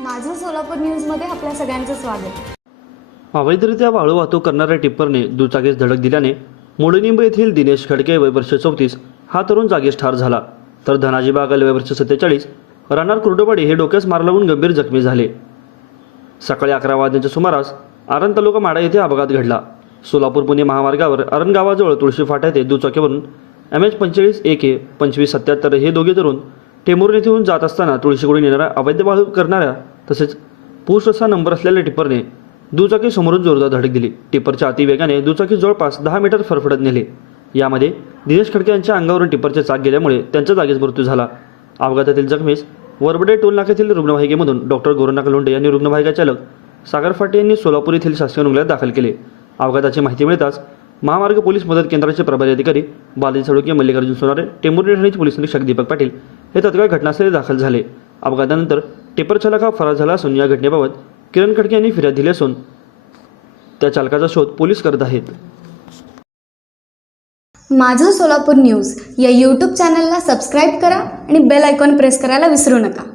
माझं सोलापूर न्यूजमध्ये आपल्या सगळ्यांचं स्वागत. अवैधरित्या वाळू वाहतूक करणाऱ्या टिप्परने दुचाकीस धडक दिल्याने मुळनिंब येथील दिनेश खडके वयवर्ष चौतीस हा तरुण जागीच ठार झाला. तर धनाजी बागल वयवर्ष सत्तेचाळीस राहणार कुर्डवाडी हे डोक्यास मार लावून गंभीर जखमी झाले. सकाळी अकरा वाजण्याच्या सुमारास आरण तालुका माडा येथे अपघात घडला. सोलापूर पुणे महामार्गावर अरण गावाजवळ तुळशी फाटा येथे दुचाकीवरून एम एच पंचेचाळीस ए के पंचवीस सत्याहत्तर हे दोघे तरुण टेंभुर्णी येथून जात असताना तुळशीकडून येणारा अवैध वाहतूक करणाऱ्या तसेच पुश असा नंबर असलेल्या टिप्परने दुचाकी समोरून जोरदार धडक दिली. टिप्परच्या अतिवेगाने दुचाकी जवळपास दहा मीटर फरफडत नेले. यामध्ये दिनेश खडके यांच्या अंगावरून टिप्परचे चाक गेल्यामुळे त्यांच्या जागीच मृत्यू झाला. अपघातातील जखमीस वरबडे टोल नाक्यातील रुग्णवाहिकेमधून डॉक्टर गोरनाक लोंढे यांनी रुग्णवाहिका चालक सागर फाटे यांनी सोलापूर येथील शासकीय रुग्णालयात दाखल केले. अपघाताची माहिती मिळताच महामार्ग पोलीस मदत केंद्राचे प्रभारी अधिकारी बालाजी सडोके मल्लिकार्जुन सोनारे टेंभुर्णी ठाण्याचे पोलीस निरीक्षक दीपक पाटील हे तत्काळ घटनास्थळी दाखल झाले. अपघातानंतर टेपर चालक हा फरार झाला असून या घटनेबाबत किरण खडके यांनी फिर्याद दिली असून त्या चालकाचा शोध पोलीस करत आहेत. माझं सोलापूर न्यूज या यूट्यूब चॅनलला सबस्क्राईब करा आणि बेल आयकॉन प्रेस करायला विसरू नका.